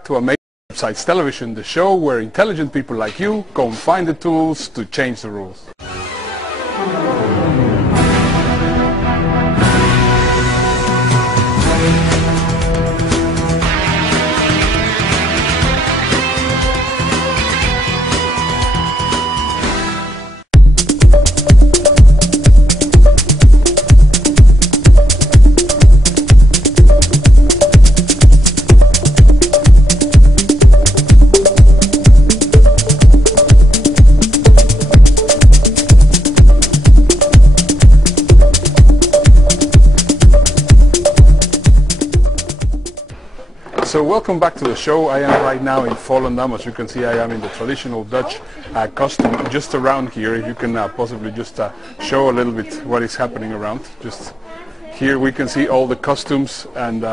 To Amazing Websites Television, the show where intelligent people like you go and find the tools to change the rules. So welcome back to the show. I am right now in Vollendam. As you can see, I am in the traditional Dutch costume just around here. If you can possibly just show a little bit what is happening around. Just here we can see all the costumes and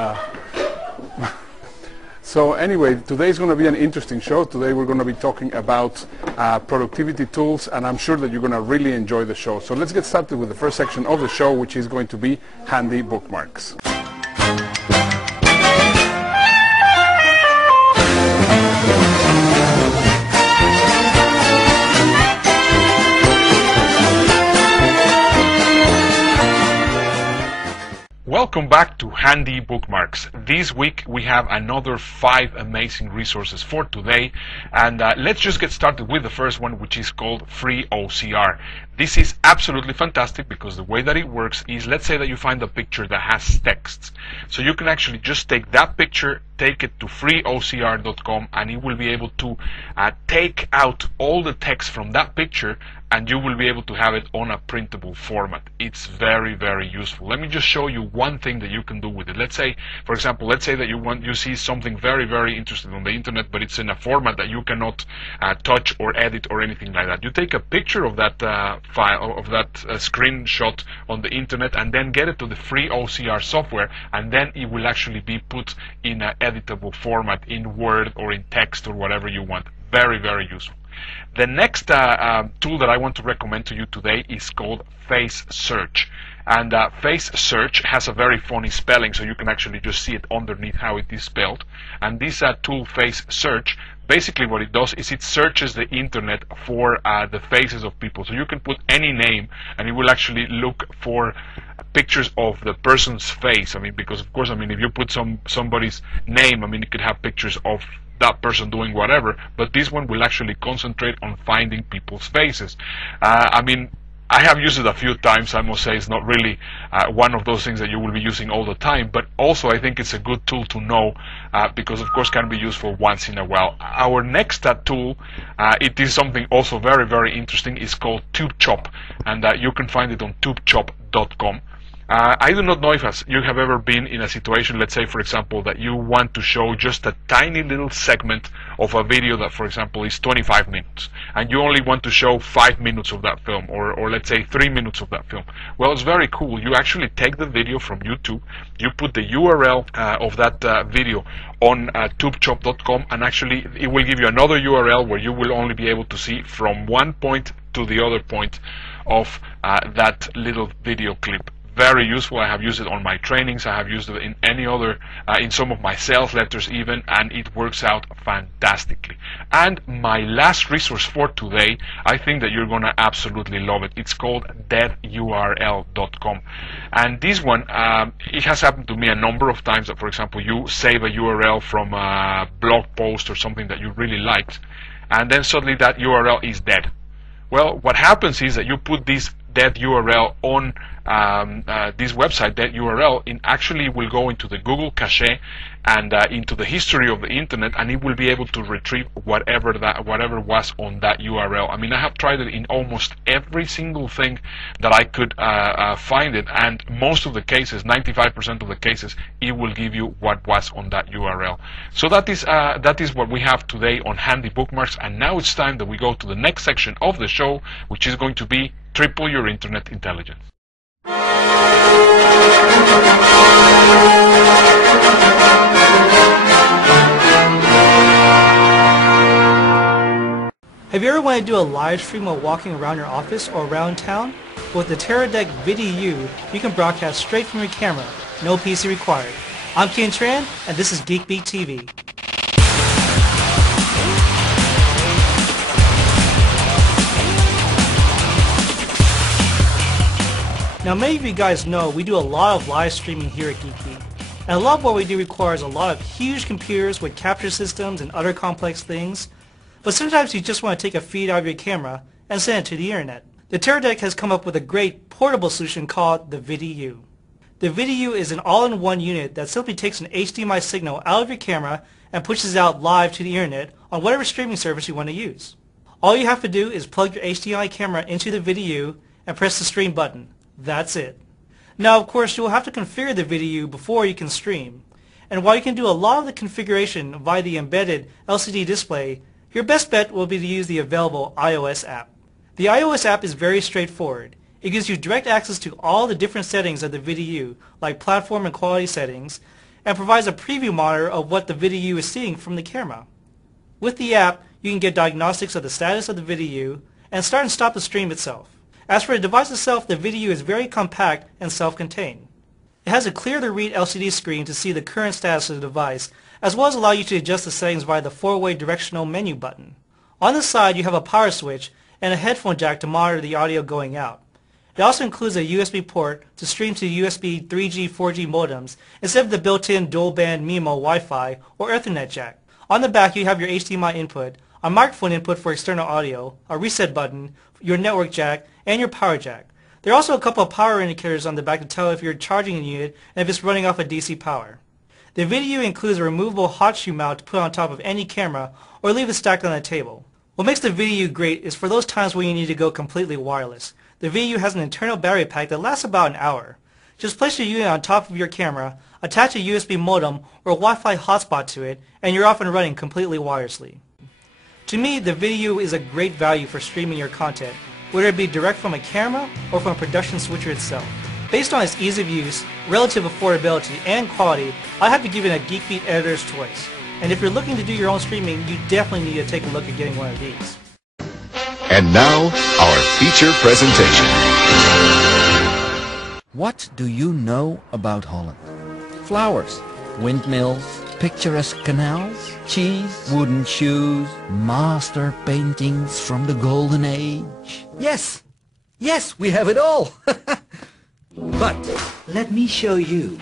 so anyway, today is going to be an interesting show. Today we're going to be talking about productivity tools, and I'm sure that you're going to really enjoy the show. So let's get started with the first section of the show, which is going to be handy bookmarks. Welcome back to Handy Bookmarks. This week we have another 5 amazing resources for today, and let's just get started with the first one, which is called Free OCR. This is absolutely fantastic because the way that it works is, let's say that you find a picture that has texts. So you can actually just take that picture, take it to freeocr.com, and it will be able to take out all the text from that picture, and you will be able to have it on a printable format. It's very, very useful. Let me just show you one thing that you can do with it. Let's say, for example, let's say that you see something very, very interesting on the internet, but it's in a format that you cannot touch or edit or anything like that. You take a picture of that file, of that screenshot on the internet, and then get it to the free OCR software, and then it will actually be put in an editable format in Word or in text or whatever you want. Very, very useful. The next tool that I want to recommend to you today is called Face Search. And Face Search has a very funny spelling, so you can actually just see it underneath how it is spelled. And this tool, Face Search, basically what it does is it searches the internet for the faces of people. So you can put any name, and it will actually look for pictures of the person's face. I mean, because of course, I mean, if you put somebody's name, I mean, it could have pictures of that person doing whatever, but this one will actually concentrate on finding people's faces. I mean, I have used it a few times. I must say it's not really one of those things that you will be using all the time, but also I think it's a good tool to know because of course can be useful once in a while. Our next tool, it is something also very, very interesting. It's called TubeChop, and you can find it on tubechop.com. I do not know if you have ever been in a situation, let's say for example, that you want to show just a tiny little segment of a video that, for example, is 25 minutes, and you only want to show 5 minutes of that film, or let's say 3 minutes of that film. Well, it's very cool. You actually take the video from YouTube, you put the URL of that video on tubechop.com, and actually it will give you another URL where you will only be able to see from one point to the other point of that little video clip. Very useful. I have used it on my trainings. I have used it in any other, in some of my sales letters even, and it works out fantastically. And my last resource for today, I think that you're going to absolutely love it. It's called deadurl.com. And this one, it has happened to me a number of times that, for example, you save a URL from a blog post or something that you really liked, and then suddenly that URL is dead. Well, what happens is that you put this dead URL on this website, that URL, it actually will go into the Google cache and into the history of the internet, and it will be able to retrieve whatever was on that URL. I mean, I have tried it in almost every single thing that I could find it, and most of the cases, 95% of the cases, it will give you what was on that URL. So that is what we have today on Handy Bookmarks, and now it's time that we go to the next section of the show, which is going to be Triple Your Internet Intelligence. Have you ever wanted to do a live stream while walking around your office or around town? With the TerraDeck VidiU, you can broadcast straight from your camera, no PC required. I'm Ken Tran, and this is GeekBeat TV. Now many of you guys know we do a lot of live streaming here at Geeky, and a lot of what we do requires a lot of huge computers with capture systems and other complex things, but sometimes you just want to take a feed out of your camera and send it to the internet. The Teradek has come up with a great portable solution called the VidiU. The VidiU is an all-in-one unit that simply takes an HDMI signal out of your camera and pushes it out live to the internet on whatever streaming service you want to use. All you have to do is plug your HDMI camera into the VidiU and press the stream button. That's it. Now of course you will have to configure the VidiU before you can stream. And while you can do a lot of the configuration via the embedded LCD display, your best bet will be to use the available iOS app. The iOS app is very straightforward. It gives you direct access to all the different settings of the VidiU, like platform and quality settings, and provides a preview monitor of what the VidiU is seeing from the camera. With the app, you can get diagnostics of the status of the VidiU and start and stop the stream itself. As for the device itself, the VidiU is very compact and self-contained. It has a clear-to-read LCD screen to see the current status of the device, as well as allow you to adjust the settings via the 4-way directional menu button. On the side, you have a power switch and a headphone jack to monitor the audio going out. It also includes a USB port to stream to USB 3G, 4G modems instead of the built-in dual-band MIMO Wi-Fi or Ethernet jack. On the back, you have your HDMI input, a microphone input for external audio, a reset button, your network jack, and your power jack. There are also a couple of power indicators on the back to tell if you're charging a unit and if it's running off of DC power. The VidiU includes a removable hot shoe mount to put on top of any camera or leave it stacked on a table. What makes the VidiU great is for those times when you need to go completely wireless. The VidiU has an internal battery pack that lasts about an hour. Just place your unit on top of your camera, attach a USB modem or a Wi-Fi hotspot to it, and you're off and running completely wirelessly. To me, the VidiU is a great value for streaming your content, whether it be direct from a camera or from a production switcher itself. Based on its ease of use, relative affordability, and quality, I have to give it a GeekBeat editor's choice. And if you're looking to do your own streaming, you definitely need to take a look at getting one of these. And now, our feature presentation. What do you know about Holland? Flowers, windmills, picturesque canals, cheese, wooden shoes, master paintings from the Golden Age. Yes, we have it all. But let me show you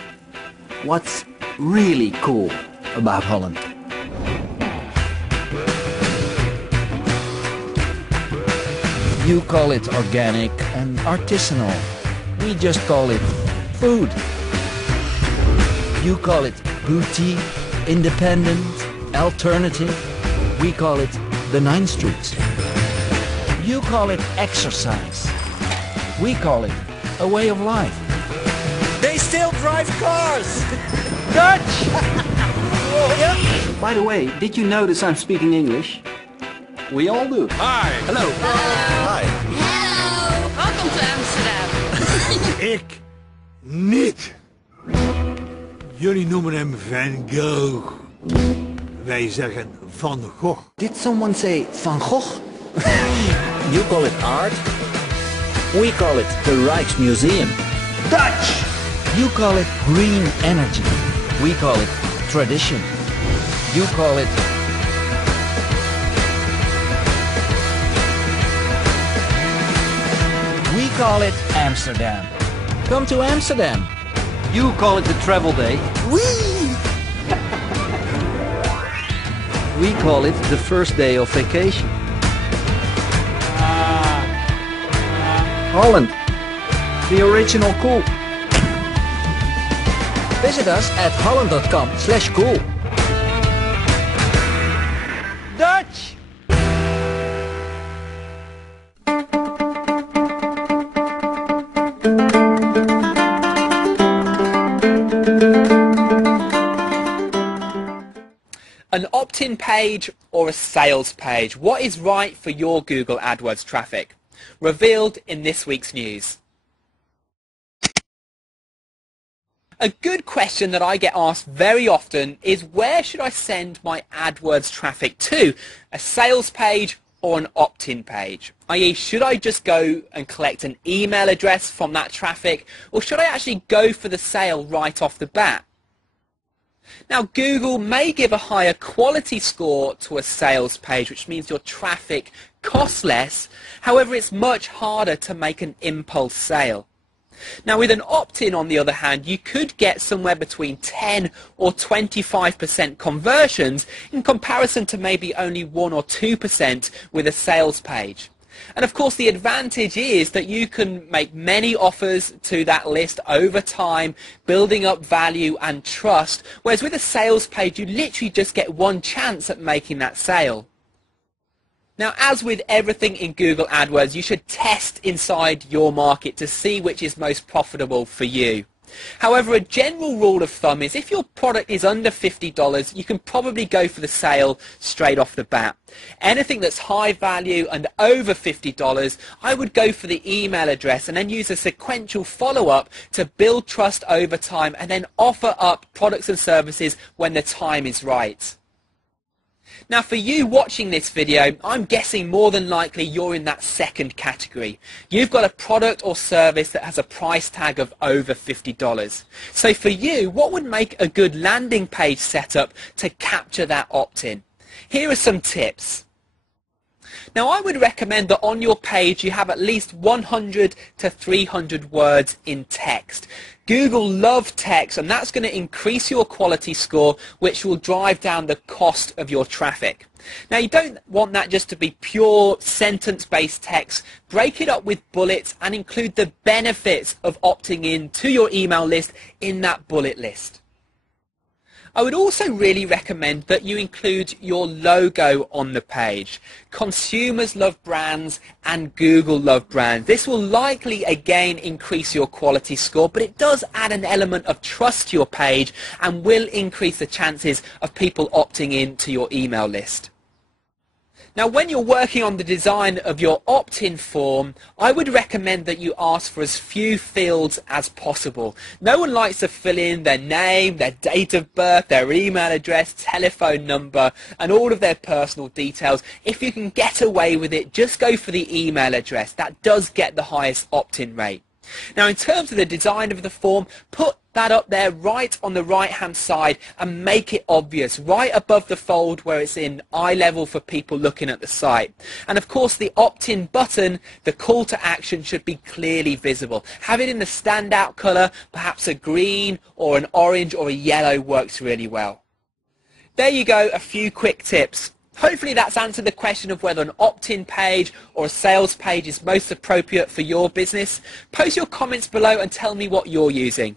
what's really cool about Holland. You call it organic and artisanal. We just call it food. You call it boutique, independent, alternative. We call it the 9th Street. You call it exercise. We call it a way of life. They still drive cars! Dutch! Oh, yeah. By the way, did you notice I'm speaking English? We all do. Hi. Hello. Hi. Hello. Welcome to Amsterdam. Ik niet. Jullie noemen hem Van Gogh. Wij zeggen Van Gogh. Did someone say Van Gogh? You call it art. We call it the Rijksmuseum. Dutch! You call it green energy. We call it tradition. You call it... We call it Amsterdam. Come to Amsterdam. You call it the travel day. Whee! We call it the first day of vacation. Holland, the original cool. Visit us at holland.com/cool. Dutch! An opt-in page or a sales page? What is right for your Google AdWords traffic? Revealed in this week's news. A good question that I get asked very often is, where should I send my AdWords traffic to? A sales page or an opt-in page? I.e., should I just go and collect an email address from that traffic, or should I actually go for the sale right off the bat? Now, Google may give a higher quality score to a sales page, which means your traffic costs less. However, it's much harder to make an impulse sale. Now with an opt-in, on the other hand, you could get somewhere between 10 or 25% conversions in comparison to maybe only 1 or 2% with a sales page. And of course the advantage is that you can make many offers to that list over time, building up value and trust, whereas with a sales page you literally just get one chance at making that sale. Now, as with everything in Google AdWords, you should test inside your market to see which is most profitable for you. However, a general rule of thumb is if your product is under $50, you can probably go for the sale straight off the bat. Anything that's high value and over $50, I would go for the email address and then use a sequential follow-up to build trust over time and then offer up products and services when the time is right. Now for you watching this video, I'm guessing more than likely you're in that second category. You've got a product or service that has a price tag of over $50. So for you, what would make a good landing page setup to capture that opt-in? Here are some tips. Now I would recommend that on your page you have at least 100 to 300 words in text. Google love text, and that's going to increase your quality score, which will drive down the cost of your traffic. Now you don't want that just to be pure sentence-based text. Break it up with bullets and include the benefits of opting in to your email list in that bullet list. I would also really recommend that you include your logo on the page. Consumers love brands and Google love brands. This will likely again increase your quality score, but it does add an element of trust to your page and will increase the chances of people opting in to your email list. Now when you're working on the design of your opt-in form, I would recommend that you ask for as few fields as possible. No one likes to fill in their name, their date of birth, their email address, telephone number, and all of their personal details. If you can get away with it, just go for the email address. That does get the highest opt-in rate. Now in terms of the design of the form, put that up there right on the right hand side and make it obvious right above the fold where it's in eye level for people looking at the site. And of course the opt-in button, the call to action, should be clearly visible. Have it in the standout color, perhaps a green or an orange or a yellow works really well. There you go, a few quick tips. Hopefully that's answered the question of whether an opt-in page or a sales page is most appropriate for your business. Post your comments below and tell me what you're using.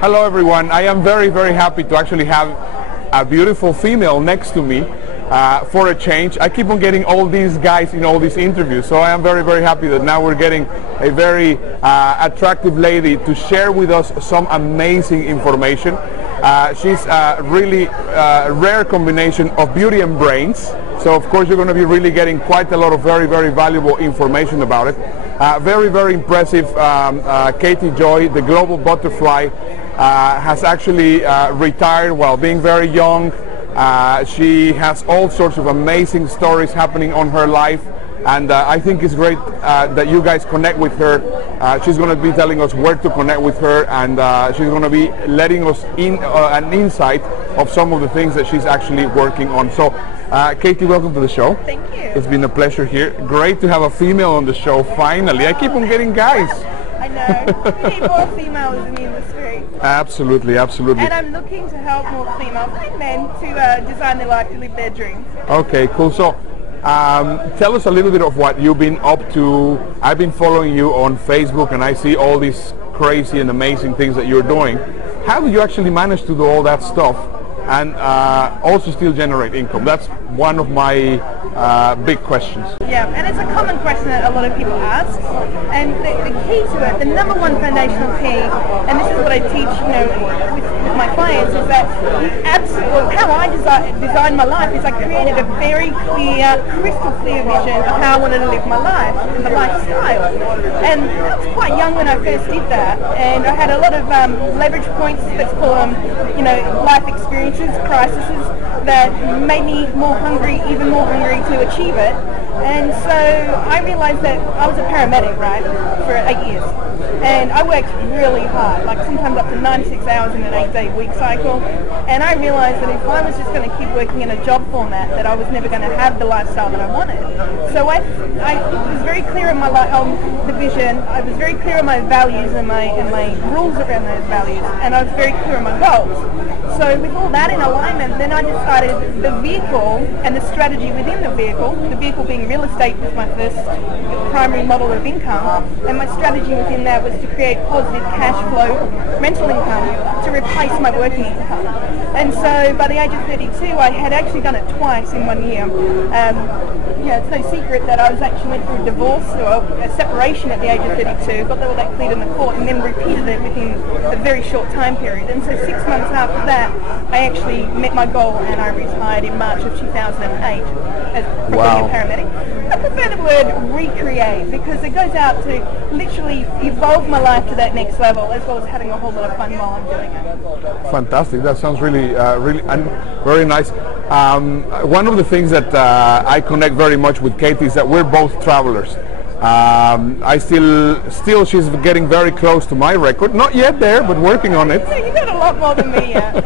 Hello everyone, I am very happy to actually have a beautiful female next to me for a change. I keep on getting all these guys in all these interviews, so I am very happy that now we're getting a very attractive lady to share with us some amazing information. She's a really rare combination of beauty and brains, so of course you're going to be really getting quite a lot of very valuable information about it. Very impressive. Katie Joy, the global butterfly, has actually retired while being very young. She has all sorts of amazing stories happening on her life, and I think it's great that you guys connect with her. She's going to be telling us where to connect with her, and she's going to be letting us in an insight of some of the things that she's actually working on. So Katie, welcome to the show. Thank you. It's been a pleasure here. Great to have a female on the show finally. I keep on getting guys. I know. We need more females in the industry. Absolutely. And I'm looking to help more females and men to design their life, to live their dreams. Okay, cool. So tell us a little bit of what you've been up to. I've been following you on Facebook and I see all these crazy and amazing things that you're doing. How do you actually manage to do all that stuff and also still generate income? That's one of my big questions. Yeah, and it's a common question that a lot of people ask. And the key to it, the number one foundational key, and this is what I teach, with my clients, is that how I designed my life is I created a very clear, crystal clear vision of how I wanted to live my life and my lifestyle. And I was quite young when I first did that, and I had a lot of leverage points, let's call them, life experiences, crises that made me more hungry, even more hungry to achieve it. And so I realized that I was a paramedic, right, for 8 years. And I worked really hard, like sometimes up to 96 hours in an 8-day week cycle. And I realized that if I was just going to keep working in a job format, that I was never going to have the lifestyle that I wanted. So I was very clear on my the vision. I was very clear on my values and my rules around those values, and I was very clear on my goals. So with all that in alignment, then I decided the vehicle and the strategy within the vehicle being real estate was my first primary model of income, and my strategy within that was to create positive cash flow rental income to replace my working income. And so by the age of 32, I had actually done it twice in 1 year. It's no secret that I was actually went through a divorce or a separation at the age of 32, got all that cleared in the court, and then repeated it within a very short time period. And so 6 months after that, I actually met my goal and I retired in March of 2008 as being a paramedic. I prefer the word recreate because it goes out to literally evolve my life to that next level, as well as having a whole lot of fun while I'm doing it. Fantastic. That sounds really and very nice. One of the things that I connect very much with Katie is that we're both travelers. I still she's getting very close to my record. Not yet there, but working on it. So you got a lot more than me yet.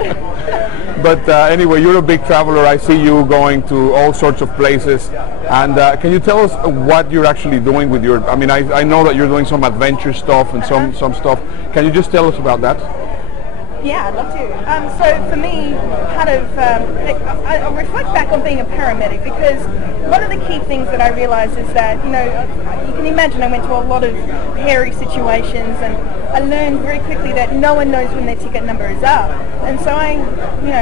But anyway, you're a big traveler. I see you going to all sorts of places. And can you tell us what you're actually doing with your? I mean, I know that you're doing some adventure stuff and some stuff. Can you just tell us about that? Yeah, I'd love to. So for me, part of, I reflect back on being a paramedic because one of the key things that I realized is that, you can imagine I went to a lot of hairy situations, and I learned very quickly that no one knows when their ticket number is up. And so I,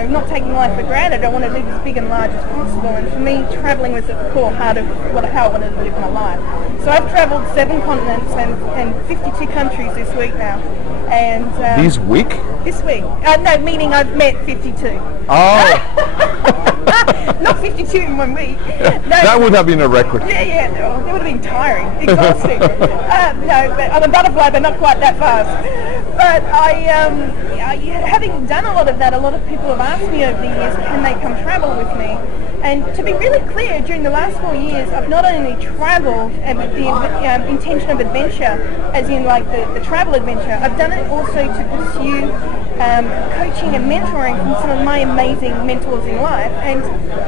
not taking life for granted, I want to live as big and large as possible. And for me, traveling was at the core heart of how I wanted to live my life. So I've traveled 7 continents and 52 countries this week now. And this week? This week. No, meaning I've met 52. Oh! Not 52 in 1 week. Yeah. No, that would have been a record. Yeah, no, that would have been tiring, exhausting. No, but I'm a butterfly, but not quite that fast. But having done a lot of that, a lot of people have asked me over the years, can they come travel with me? And to be really clear, during the last 4 years, I've not only travelled with the intention of adventure, as in like the travel adventure, I've done it also to pursue coaching and mentoring from some of my amazing mentors in life. And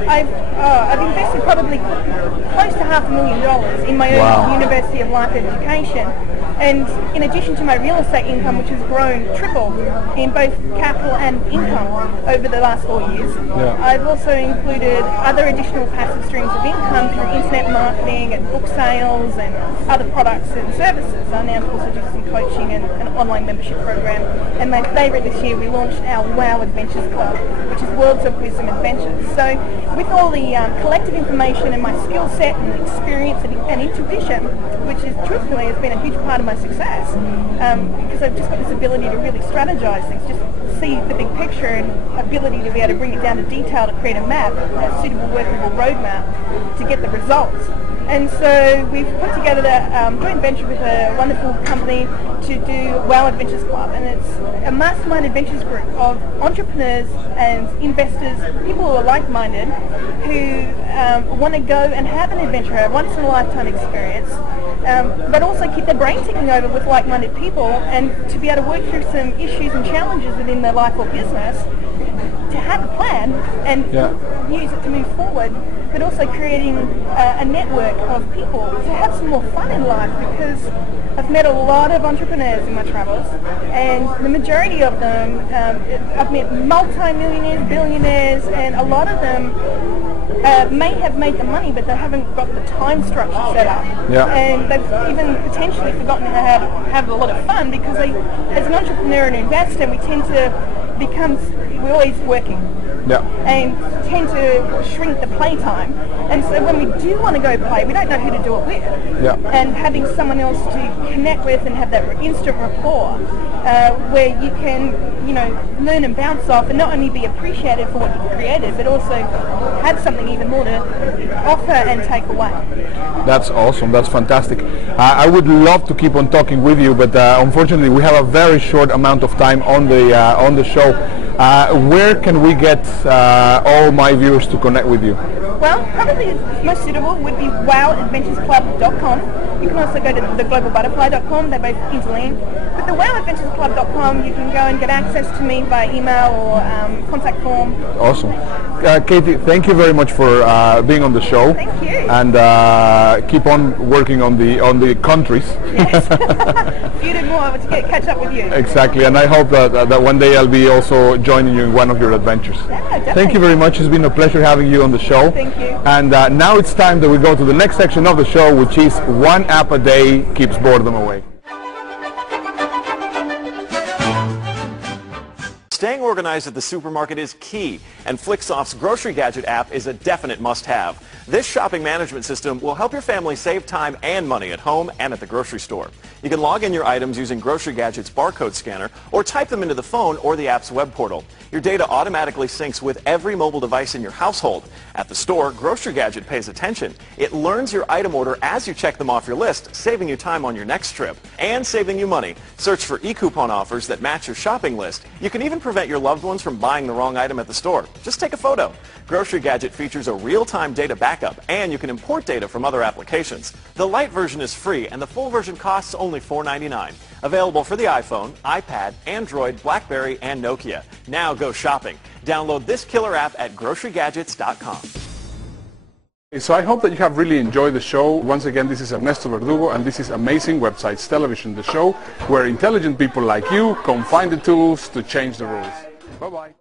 I've invested probably close to $500,000 in my own University of Life education. And in addition to my real estate income, which has grown triple in both capital and income over the last 4 years, I've also included other additional passive streams of income through internet marketing and book sales and other products and services. I now also do some coaching and an online membership program. And my favourite this year, we launched our WOW Adventures Club, which is Worlds of Wisdom Adventures. So with all the collective information and my skill set and experience and intuition, which is truthfully has been a huge part of my success, because I've just got this ability to really strategize things, just see the big picture and ability to be able to bring it down to detail to create a map, a suitable workable roadmap to get the results. And so we've put together a joint venture with a wonderful company to do WOW Adventures Club, and it's a mastermind adventures group of entrepreneurs and investors, people who are like-minded, who want to go and have an adventure, a once-in-a-lifetime experience, but also keep their brain ticking over with like-minded people, and to be able to work through some issues and challenges within their life or business, to have a plan and use it to move forward, but also creating a network of people to have some more fun in life, because I've met a lot of entrepreneurs in my travels, and the majority of them, I've met multi-millionaires, billionaires, and a lot of them may have made the money, but they haven't got the time structure set up. And they've even potentially forgotten how to have a lot of fun, because they, as an entrepreneur and investor, we tend to become, we're always working. And tend to shrink the playtime. And so when we do want to go play, we don't know who to do it with. And having someone else to connect with and have that instant rapport, where you can, learn and bounce off, and not only be appreciated for what you've created, but also have something even more to offer and take away. That's awesome. That's fantastic. I would love to keep on talking with you, but unfortunately we have a very short amount of time on the show. Where can we get all my viewers to connect with you? Well, probably most suitable would be wowadventuresclub.com. You can also go to theglobalbutterfly.com. They're both interlinked. But the wowadventuresclub.com, you can go and get access to me by email or contact form. Awesome. Katie, thank you very much for being on the show. Thank you. And keep on working on the countries. Yes. You did more to catch up with you. Exactly, and I hope that one day I'll be also joining you in one of your adventures. Yeah, definitely. Thank you very much. It's been a pleasure having you on the show. Thank you. And now it's time that we go to the next section of the show, which is One App a Day Keeps Boredom Away. Staying organized at the supermarket is key, and Flicksoft's Grocery Gadget app is a definite must-have. This shopping management system will help your family save time and money at home and at the grocery store. You can log in your items using Grocery Gadget's barcode scanner or type them into the phone or the app's web portal. Your data automatically syncs with every mobile device in your household. At the store, Grocery Gadget pays attention. It learns your item order as you check them off your list, saving you time on your next trip and saving you money. Search for e-coupon offers that match your shopping list. You can even prevent your loved ones from buying the wrong item at the store. Just take a photo. Grocery Gadget features a real-time data backup, and you can import data from other applications. The light version is free, and the full version costs only $4.99. Available for the iPhone, iPad, Android, BlackBerry, and Nokia. Now go shopping. Download this killer app at grocerygadgets.com. So I hope that you have really enjoyed the show. Once again, this is Ernesto Verdugo, and this is Amazing Websites Television, the show where intelligent people like you come find the tools to change the rules. Bye-bye.